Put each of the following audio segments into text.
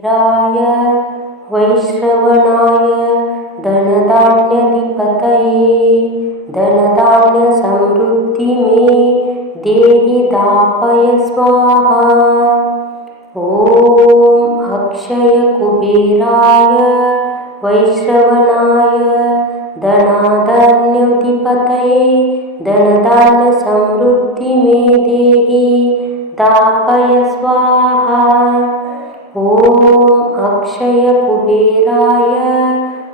राय वैश्रवणाय धनधान्याधिपतये धनधान्यसमृद्धि मे देहि दापय स्वाहा। ॐ अक्षयकुबेराय वैश्रवणाय धनधान्याधिपतये धनधान्यसमृद्धि मे देहि दापय स्वाहा। ॐ अक्षयकुबेराय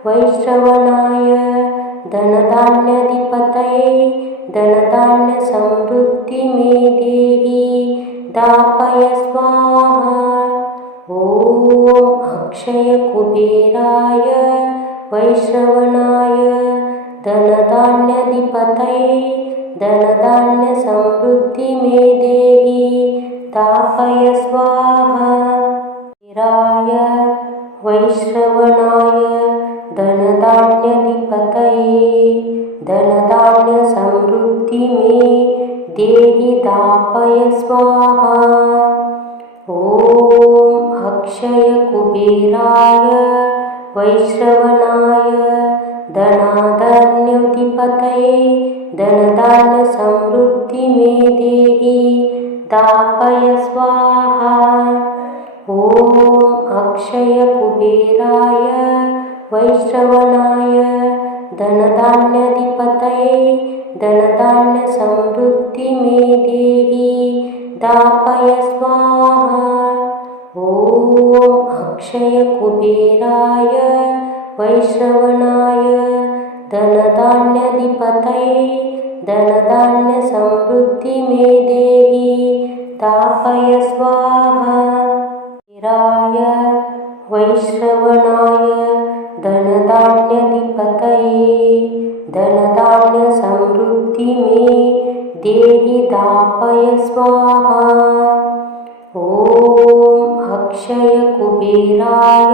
वैश्रवणाय धनधान्याधिपतये धनधान्यसमृद्धि मे देहि दापय स्वाहा। ॐ अक्षयकुबेराय वैश्रवणाय धनधान्याधिपतये धनधान्यसमृद्धि मे देहि दापय स्वाहा। राय वैश्रवणाय धनधान्याधिपतये धनधान्यसमृद्धि मे देहि दापय स्वाहा। ॐ अक्षयकुबेराय वैश्रवणाय धनधान्याधिपतये धनधान्यसमृद्धि मे देहि दापय स्वाहा। ॐ अक्षयकुबेराय वैश्रवणाय धनधान्याधिपतये धनधान्यसमृद्धि मे देहि दापय स्वाहा। ॐ अक्षयकुबेराय वैश्रवणाय धनधान्याधिपतये धनधान्यसमृद्धि मे देहि दापय स्वाहा। राय वैश्रवणाय धनधान्याधिपतये धनधान्यसमृद्धि मे देहि दापय स्वाहा। ॐ अक्षयकुबेराय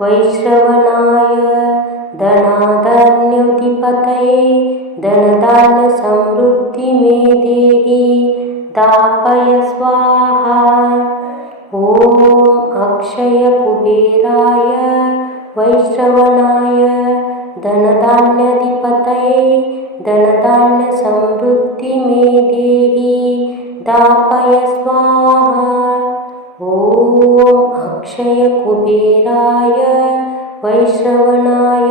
वैश्रवणाय धनधान्याधिपतये धनधान्यसमृद्धि मे देहि दापय स्वाहा। ॐ अक्षयकुबेराय वैश्रवणाय धनधान्याधिपतये धनधान्यसमृद्धि मे देहि दापय स्वाहा। ॐ अक्षयकुबेराय वैश्रवणाय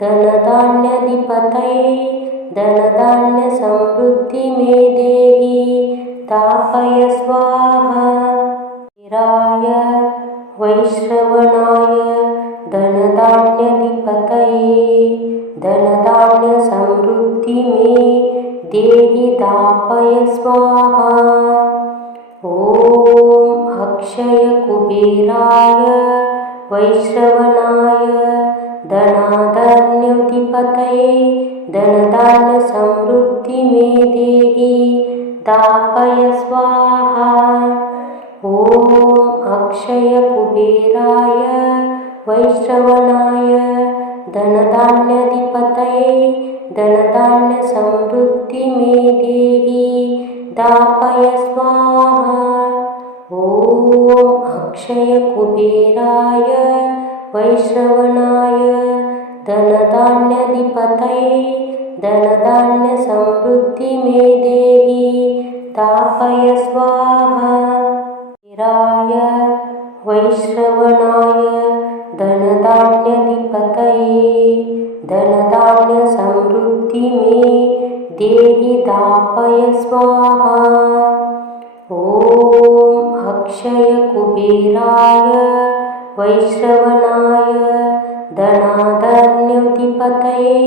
धनधान्याधिपतये धनधान्यसमृद्धि मे देहि दापय स्वाहा। राय वैश्रवणाय धनधान्याधिपतये धनधान्यसमृद्धि मे देहि दापय स्वाहा। ॐ अक्षयकुबेराय वैश्रवणाय धनधान्याधिपतये धनधान्यसमृद्धि मे देहि दापय स्वाहा। ॐ अक्षयकुबेराय वैश्रवणाय धनधान्याधिपतये धनधान्यसमृद्धि मे देहि दापय स्वाहा। ॐ अक्षयकुबेराय वैश्रवणाय धनधान्याधिपतये धनधान्यसमृद्धि मे देहि दापय स्वाहा। राय वैश्रवणाय धनधान्याधिपतये धनधान्यसमृद्धि मे देहि दापय स्वाहा। ॐ अक्षयकुबेराय वैश्रवणाय धनधान्याधिपतये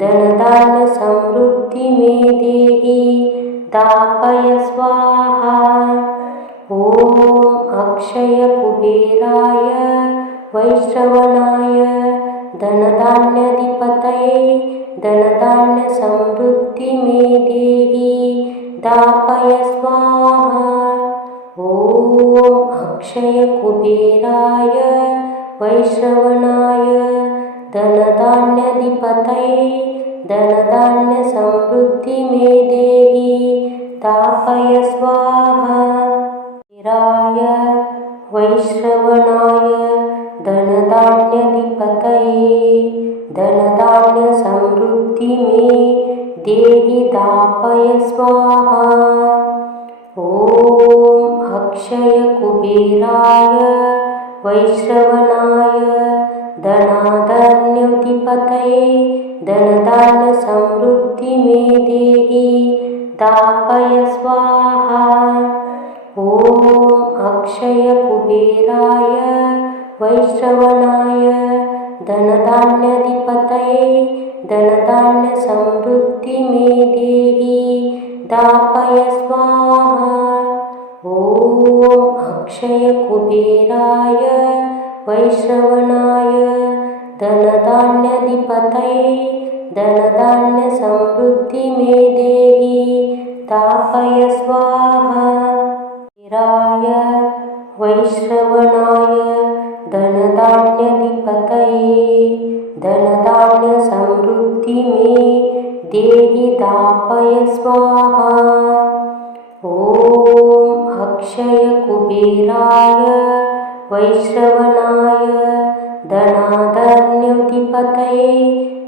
धनधान्यसमृद्धि मे देहि दापय स्वाहा। ॐ अक्षयकुबेराय वैश्रवणाय धनधान्याधिपतये धनधान्यसमृद्धि मे देहि दापय स्वाहा। ॐ अक्षयकुबेराय वैश्रवणाय धनधान्याधिपतये धनधान्यसमृद्धि मे देहि दापय स्वाहा। राय वैश्रवणाय धनधान्याधिपतये धनधान्यसमृद्धि मे देहि दापय स्वाहा। ॐ अक्षयकुबेराय वैश्रवणाय धनाधान्याधिपतये धनधान्यसमृद्धि मे देहि दापय स्वाहा। ॐ अक्षयकुबेराय वैश्रवणाय धनधान्याधिपतये धनधान्यसमृद्धि मे देहि दापय स्वाहा। ॐ अक्षयकुबेराय वैश्रवणाय धनधान्याधिपतये धनधान्यसमृद्धि मे देहि दापय स्वाहा। कुबेराय वैश्रवणाय धनधान्याधिपतये धनधान्यसमृद्धि मे देहि दापय स्वाहा। ॐ अक्षयकुबेराय वैश्रवणाय धनाधान्याधिपतये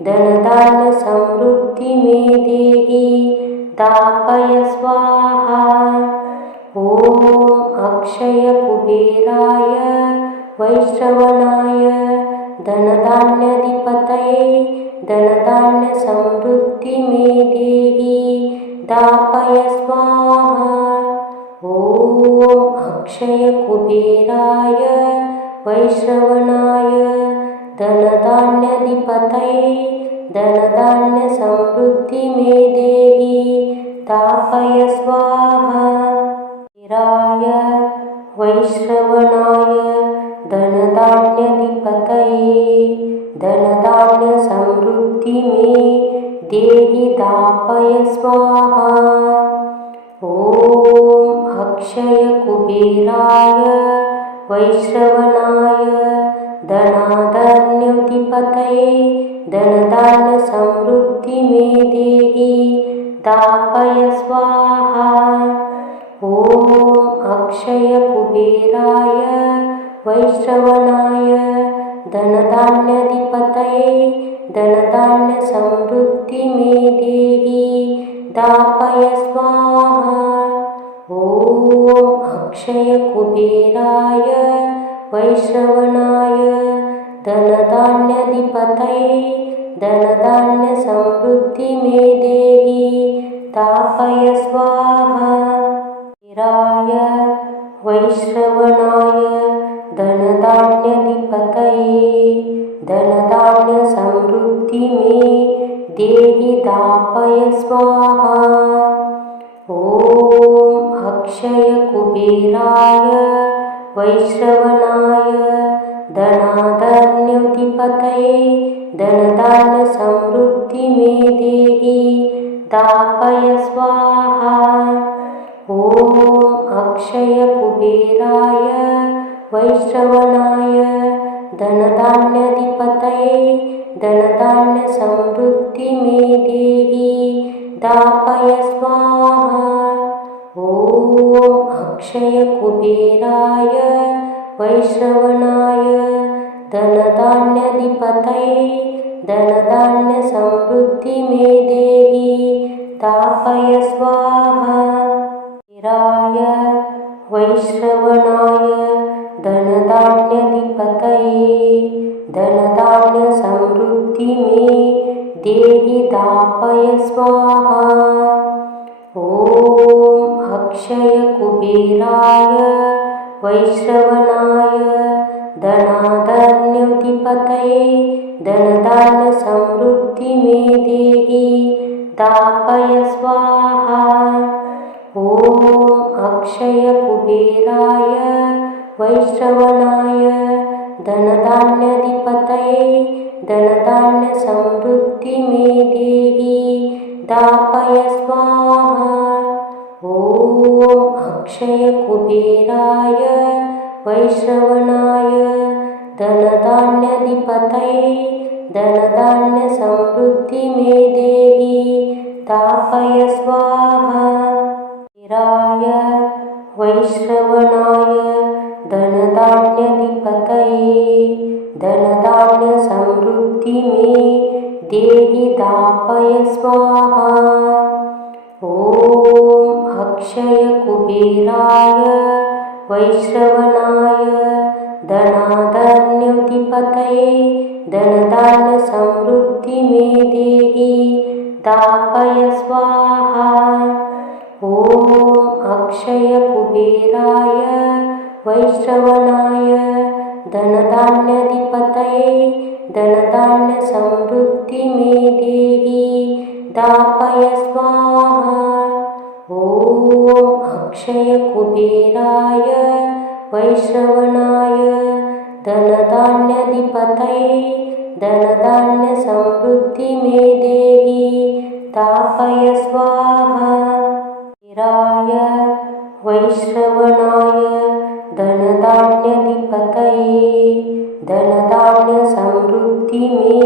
धनधान्यसमृद्धि मे देहि दापय स्वाहा। ॐ अक्षयकुबेराय वैश्रवणाय धनधान्याधिपतये धनधान्यसमृद्धि मे देहि दापय स्वाहा। ॐ अक्षयकुबेराय वैश्रवणाय धनधान्याधिपतये धनधान्यसमृद्धि मे देहि दापय स्वाहा। कुबेराय वैश्रवणाय धनधान्याधिपतये धनधान्यसमृद्धि मे देहि दापय स्वाहा। ॐ अक्षयकुबेराय वैश्रवणाय धनाधान्याधिपतये धनधान्यसमृद्धि मे देहि दापय स्वाहा। ॐ अक्षयकुबेराय वैश्रवणाय धनधान्याधिपतये धनधान्यसमृद्धि मे देहि दापय स्वाहा। ॐ अक्षयकुबेराय वैश्रवणाय धनधान्याधिपतये धनधान्यसमृद्धि मे देहि दापय स्वाहा। कुबेराय वैश्रवणाय धनधान्याधिपतये धनधान्यसमृद्धि मे देहि दापय स्वाहा। ॐ अक्षयकुबेराय वैश्रवणाय धनाधान्याधिपतये धनधान्यसमृद्धि मे देहि दापय स्वाहा। ॐ अक्षयकुबेराय वैश्रवणाय धनधान्याधिपतये धनधान्यसमृद्धि मे देहि दापय स्वाहा। ॐ अक्षयकुबेराय वैश्रवणाय धनधान्याधिपतये धनधान्यसमृद्धि मे देहि दापय स्वाहा। कुबेराय वैश्रवणाय धनधान्याधिपतये धनधान्यसमृद्धि मे देहि दापय स्वाहा। ॐ अक्षयकुबेराय वैश्रवणाय धनाधान्याधिपतये धनधान्यसमृद्धि मे देहि दापय स्वाहा। ॐ अक्षयकुबेराय वैश्रवणाय धनधान्याधिपतये धनधान्यसमृद्धि मे देहि दापय स्वाहा। ॐ अक्षयकुबेराय वैश्रवणाय धनधान्याधिपतये धनधान्यसमृद्धि मे देहि दापय स्वाहा। कुबेराय वैश्रवणाय धनधान्यधिपतये धनधान्यसमृद्धि मे देहि दापय स्वाहा। ॐ अक्षयकुबेराय वैश्रवणाय धनाधान्यधिपतये धनधान्यसमृद्धि मे देहि दापय स्वाहा। ॐ अक्षयकुबेराय वैश्रवणाय धनधान्यधिपतये धनधान्यसमृद्धि मे देहि दापय स्वाहा। ॐ अक्षयकुबेराय वैश्रवणाय धनधान्यधिपतये धनधान्यसमृद्धि मे देहि दापय स्वाहा। कुबेराय वैश्रवणाय धनधान्यधिपतये धनधान्यसमृद्धि मे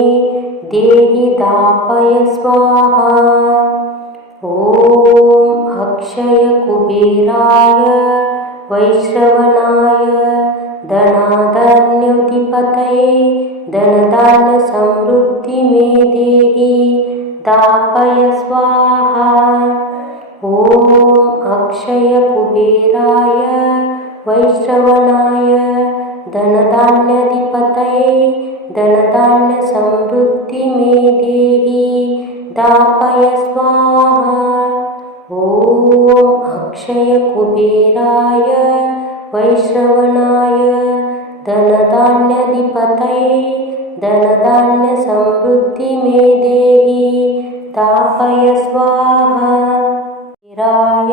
देहि दापय स्वाहा। ॐ अक्षयकुबेराय वैश्रवणाय धनाधान्यधिपतये धनधान्यसमृद्धि मे देहि दापय स्वाहा। ॐ अक्षयकुबेराय वैश्रवणाय धनधान्यधिपतये धनधान्यसमृद्धि मे देहि दापय स्वाहा। ॐ अक्षयकुबेराय वैश्रवणाय धनधान्यधिपतये धनधान्यसमृद्धि मे देहि दापय स्वाहा। कुबेराय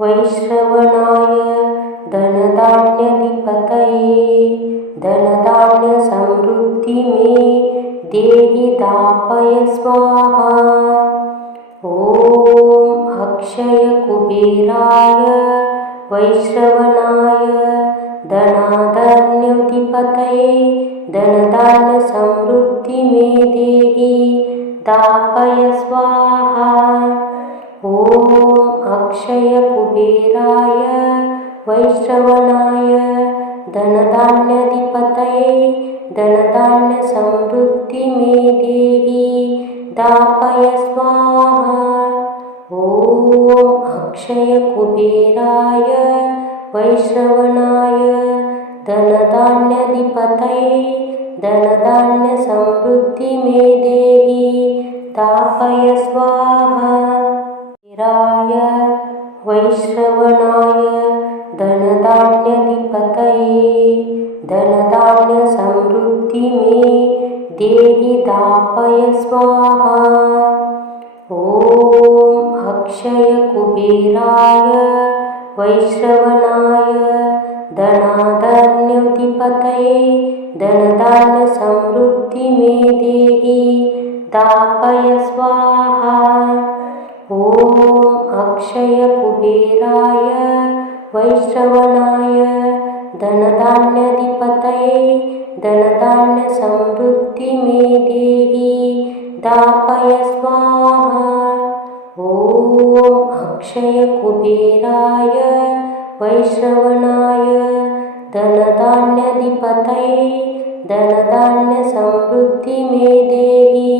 वैश्रवणाय धनधान्यधिपतये धनधान्यसमृद्धि मे देहि दापय स्वाहा। ॐ अक्षयकुबेराय वैश्रवणाय धनाधान्यधिपतये धनधान्यसमृद्धि मे देहि दापय स्वाहा। ॐ अक्षयकुबेराय वैश्रवणाय धनधान्यधिपतये धनधान्यसमृद्धि मे देहि दापय स्वाहा। ॐ अक्षयकुबेराय वैश्रवणाय धनधान्यधिपतये धनधान्यसमृद्धि मे देहि दापय स्वाहा। कुबेराय वैश्रवणाय धनधान्यधिपतये धनधान्यसमृद्धि मे देहि दापय स्वाहा। ॐ अक्षयकुबेराय वैश्रवणाय धनाधान्यधिपतये धनधान्यसमृद्धि मे देहि दापय स्वाहा। ॐ अक्षयकुबेराय वैश्रवणाय धनधान्यधिपतये धनधान्यसमृद्धि मे देहि दापय स्वाहा। ॐ अक्षयकुबेराय वैश्रवणाय धनधान्यधिपतये धनधान्यसमृद्धि मे देहि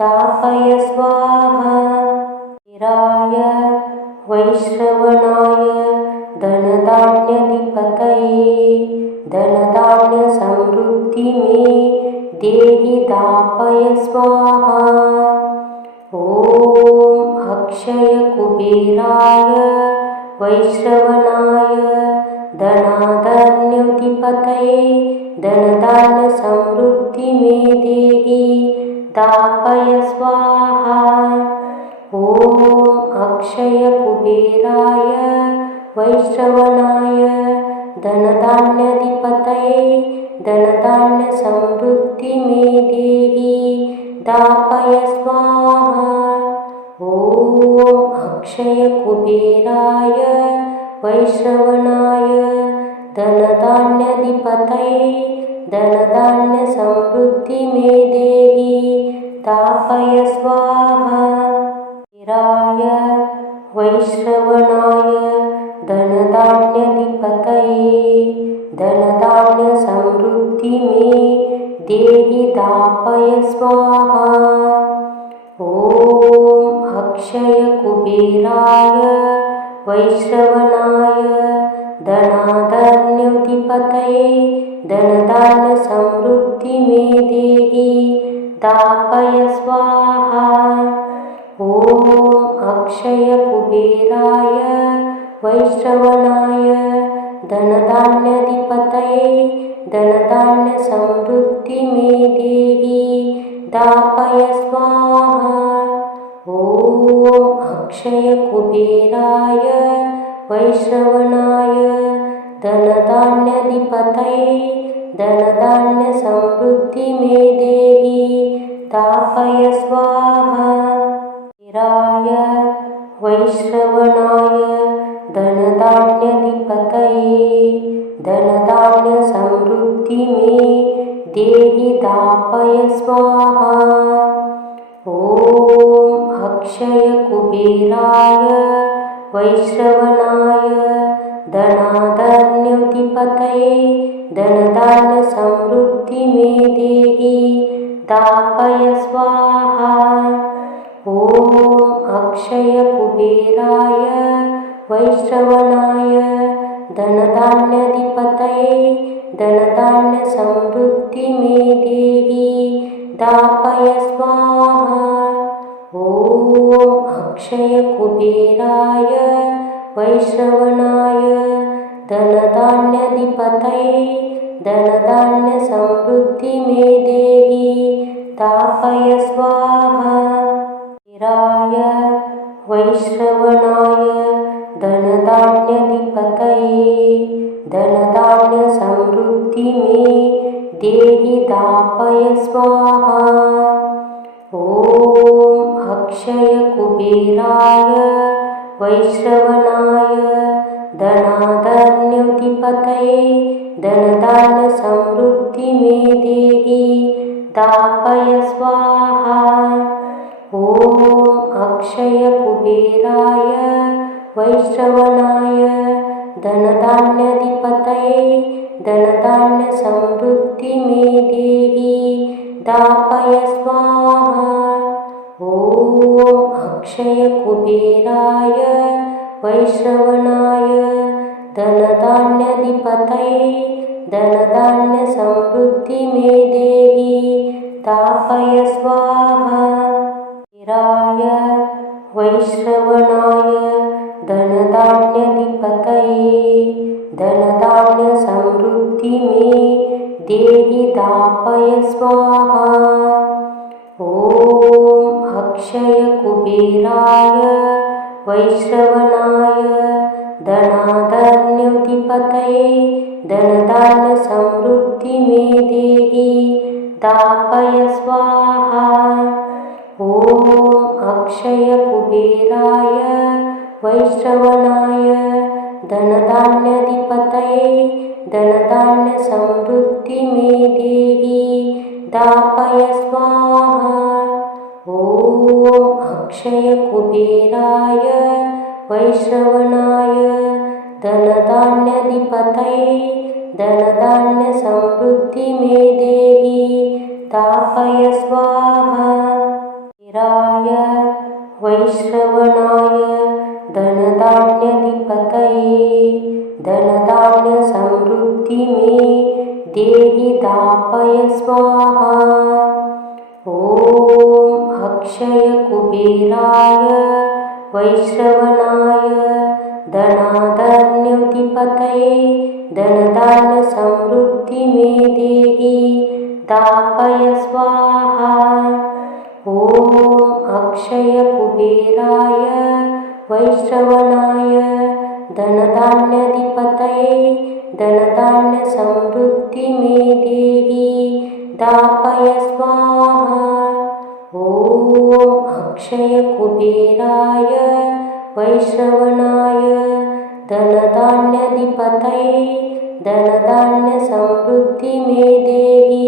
दापय स्वाहा। कुबेराय वैश्रवणाय धनधान्यधिपतये धनधान्यसमृद्धि मे देहि दापय स्वाहा। ॐ अक्षयकुबेराय वैश्रवणाय धनाधान्यधिपतये धनधान्यसमृद्धि मे देहि दापय स्वाहा। ॐ अक्षयकुबेराय वैश्रवणाय धनधान्यधिपतये धनधान्यसमृद्धि मे देहि दापय स्वाहा। ॐ अक्षयकुबेराय वैश्रवणाय धनधान्यधिपतये धनधान्यसमृद्धि मे देहि दापय स्वाहा। कुबेराय वैश्रवणाय धनधान्यधिपतये धनधान्यसमृद्धि मे देहि दापय स्वाहा। ॐ अक्षयकुबेराय वैश्रवणाय धनाधान्याधिपतये धनधान्यसमृद्धि मे देहि दापय स्वाहा। ॐ अक्षयकुबेराय वैश्रवणाय धनधान्याधिपतये धनधान्यसमृद्धि मे देहि दापय स्वाहा। ॐ अक्षयकुबेराय वैश्रवणाय धनधान्याधिपतये धनधान्यसमृद्धि मे देहि दापय स्वाहा। कुबेराय वैश्रवणाय धनधान्याधिपतये धनधान्यसमृद्धि मे देहि दापय स्वाहा। ॐ अक्षयकुबेराय वैश्रवणाय धनाधान्याधिपतये धनधान्यसमृद्धि मे देहि दापय स्वाहा। ॐ अक्षयकुबेराय वैश्रवणाय धनधान्याधिपतये धनधान्यसमृद्धि मे देहि दापय स्वाहा। ॐ अक्षयकुबेराय वैश्रवणाय धनधान्याधिपतये धनधान्यसमृद्धि मे देहि दापय स्वाहा। कुबेराय वैश्रवणाय धनधान्याधिपतये धनधान्यसमृद्धि मे देहि दापय स्वाहा। ॐ अक्षयकुबेराय वैश्रवणाय धनाधान्याधिपतये धनधान्यसमृद्धि मे देहि दापय स्वाहा। ॐ अक्षयकुबेराय वैश्रवणाय धनधान्याधिपतये धनधान्यसमृद्धि मे देहि दापय स्वाहा। ॐ अक्षयकुबेराय वैश्रवणाय धनधान्याधिपतये धनधान्यसमृद्धि मे देहि दापय स्वाहा। कुबेराय वैश्रवणाय धनधान्याधिपतये धनधान्यसमृद्धि मे देहि दापय स्वाहा। ॐ अक्षयकुबेराय वैश्रवणाय धनाधान्याधिपतये धनधान्यसमृद्धि मे देहि दापय स्वाहा। ॐ अक्षयकुबेराय वैश्रवणाय धनधान्याधिपतये धनधान्यसमृद्धि मे देहि दापय स्वाहा। ॐ अक्षयकुबेराय वैश्रवणाय धनधान्याधिपतये धनधान्यसमृद्धि मे देहि दापय स्वाहा। कुबेराय वैश्रवणाय धनधान्याधिपतये धनधान्यसमृद्धि मे देहि दापय स्वाहा। ॐ अक्षयकुबेराय वैश्रवणाय धनाधान्याधिपतये धनधान्यसमृद्धि मे देहि दापय स्वाहा। ॐ अक्षयकुबेराय वैश्रवणाय धनधान्याधिपतये धनधान्यसमृद्धि मे देहि दापय स्वाहा। ॐ अक्षयकुबेराय वैश्रवणाय धनधान्याधिपतये धनधान्यसमृद्धि मे देहि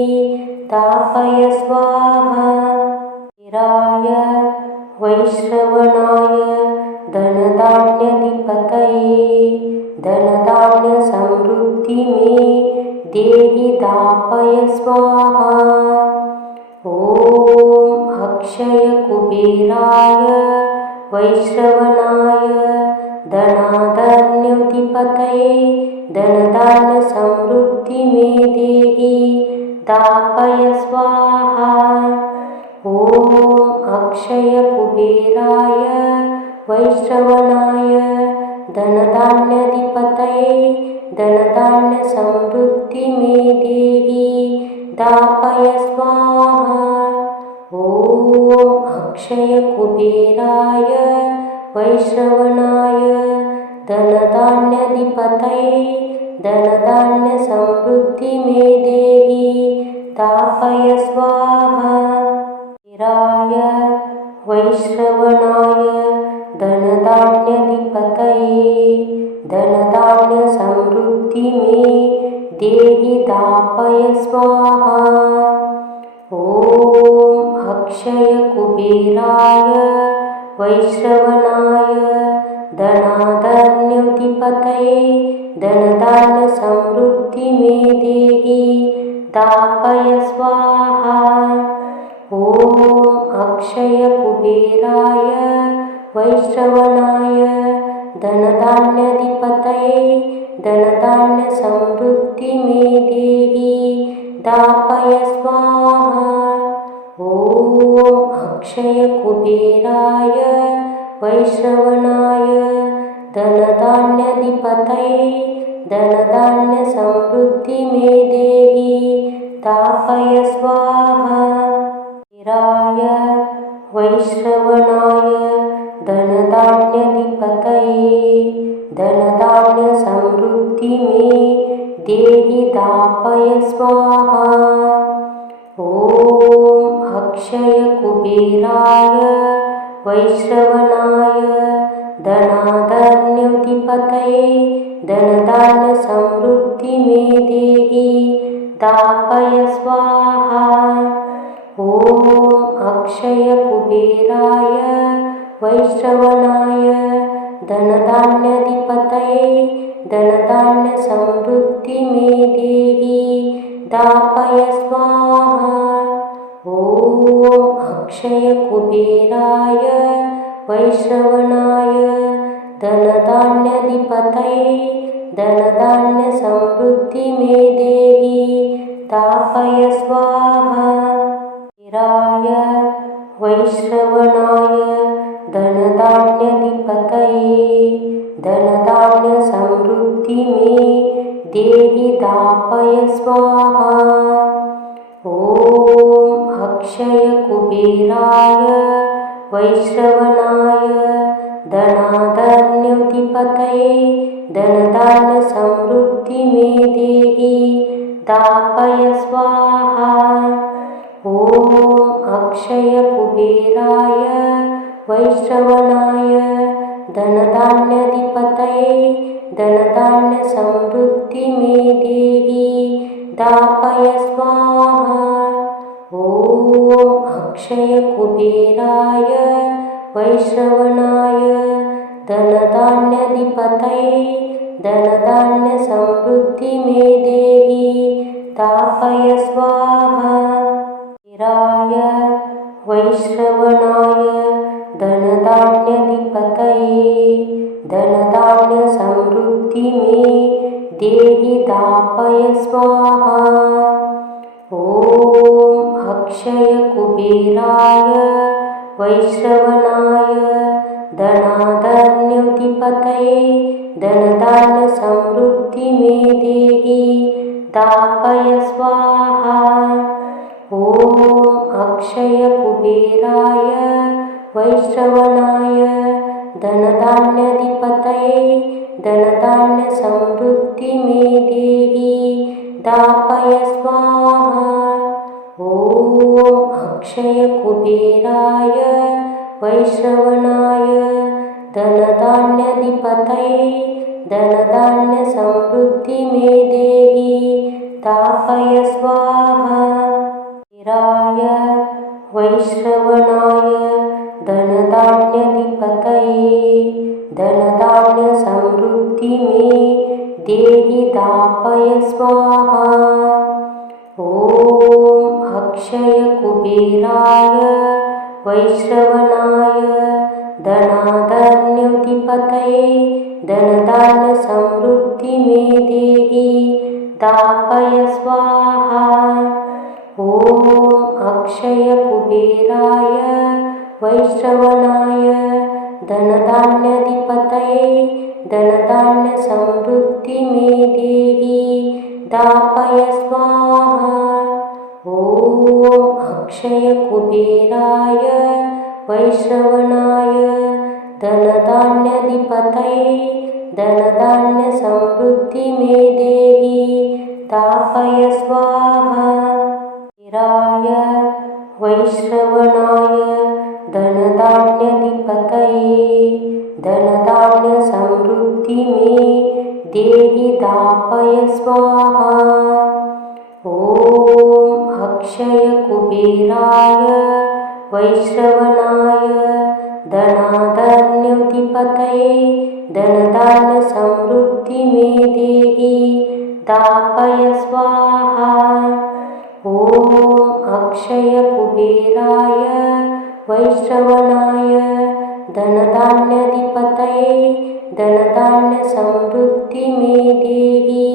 दापय स्वाहा। कुबेराय वैश्रवणाय धनधान्याधिपतये धनधान्यसमृद्धि मे देहि दापय स्वाहा। ॐ अक्षयकुबेराय वैश्रवणाय धनाधन्यधिपतये धनधान्यसमृद्धि मे देहि दापय स्वाहा। ॐ अक्षयकुबेराय वैश्रवणाय धनधान्यधिपतये धनधान्यसमृद्धि मे देहि दापय स्वाहा। ॐ अक्षयकुबेराय वैश्रवणाय धनधान्यधिपतये धनधान्यसमृद्धि मे देहि दापय स्वाहा। कुबेराय वैश्रवणाय धनधान्यधिपतये धनधान्यसमृद्धि मे देहि दापय स्वाहा। ॐ अक्षयकुबेराय वैश्रवणाय धनाधन्यधिपतये धनधान्यसमृद्धि मे देहि दापय स्वाहा। ॐ अक्षयकुबेराय वैश्रवणाय धनधान्यधिपतये धनधान्यसमृद्धि मे देहि दापय स्वाहा। ॐ अक्षयकुबेराय वैश्रवणाय धनधान्यधिपतये धनधान्यसमृद्धि मे देहि दापय स्वाहा। कुबेराय वैश्रवणाय धनधान्यधिपतये धनधान्यसमृद्धि मे देहि दापय स्वाहा। ॐ अक्षयकुबेराय वैश्रवणाय धनाधन्यधिपतये धनधान्यसमृद्धि मे देहि दापय स्वाहा। ॐ अक्षयकुबेराय वैश्रवणाय धनधान्यधिपतये धनधान्यसमृद्धि मे देहि दापय स्वाहा। ॐ अक्षयकुबेराय वैश्रवणाय धनधान्यधिपतये धनधान्यसमृद्धि मे देहि दापय स्वाहा। कुबेराय वैश्रवणाय धनधान्यधिपतये धनधान्यसमृद्धि मे देहि दापय स्वाहा। ॐ अक्षयकुबेराय वैश्रवणाय धनाधन्यधिपतये धनधान्यसमृद्धि मे देहि दापय स्वाहा। ॐ अक्षयकुबेराय वैश्रवणाय धनधान्यधिपतये धनधान्यसमृद्धि मे देहि दापय स्वाहा। ॐ अक्षयकुबेराय वैश्रवणाय धनधान्यधिपतये धनधान्यसमृद्धि मे देहि दापय स्वाहा। कुबेराय वैश्रवणाय धनधान्यधिपतये धनधान्यसमृद्धि मे देहि दापय स्वाहा। ॐ अक्षयकुबेराय वैश्रवणाय धनाधन्यधिपतये धनधान्यसमृद्धि मे देहि दापय स्वाहा। ॐ अक्षयकुबेराय वैश्रवणाय धनधान्यधिपतये धनधान्यसमृद्धि मे देहि दापय स्वाहा। ॐ अक्षयकुबेराय वैश्रवणाय धनधान्यधिपतये धनधान्यसमृद्धि मे देहि दापय स्वाहा। कुबेराय वैश्रवणाय धनधान्यधिपतये धनधान्यसमृद्धि मे देहि दापय स्वाहा। ॐ अक्षयकुबेराय वैश्रवणाय धनाधान्याधिपतये धनधान्यसमृद्धि मे देहि दापय स्वाहा। ॐ अक्षयकुबेराय वैश्रवणाय धनधान्याधिपतये धनधान्यसमृद्धि मे देहि दापय स्वाहा। ॐ अक्षयकुबेराय वैश्रवणाय धनधान्याधिपतये धनधान्यसमृद्धि मे देहि दापय स्वाहा। कुबेराय वैश्रवणाय धनधान्याधिपतये धनधान्यसमृद्धि मे देहि दापय स्वाहा। ॐ अक्षयकुबेराय वैश्रवणाय धनाधान्याधिपतये धनधान्यसमृद्धि मे देहि दापय स्वाहा। ॐ अक्षयकुबेराय वैश्रवणाय धनधान्याधिपतये धनधान्यसमृद्धि मे देहि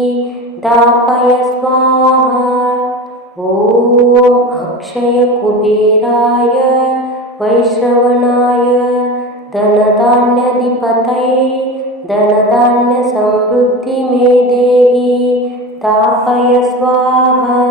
दापय स्वाहा। ॐ अक्षयकुबेराय वैश्रवणाय धनधान्याधिपतये धनधान्यसमृद्धि मे देहि दापय स्वाहा।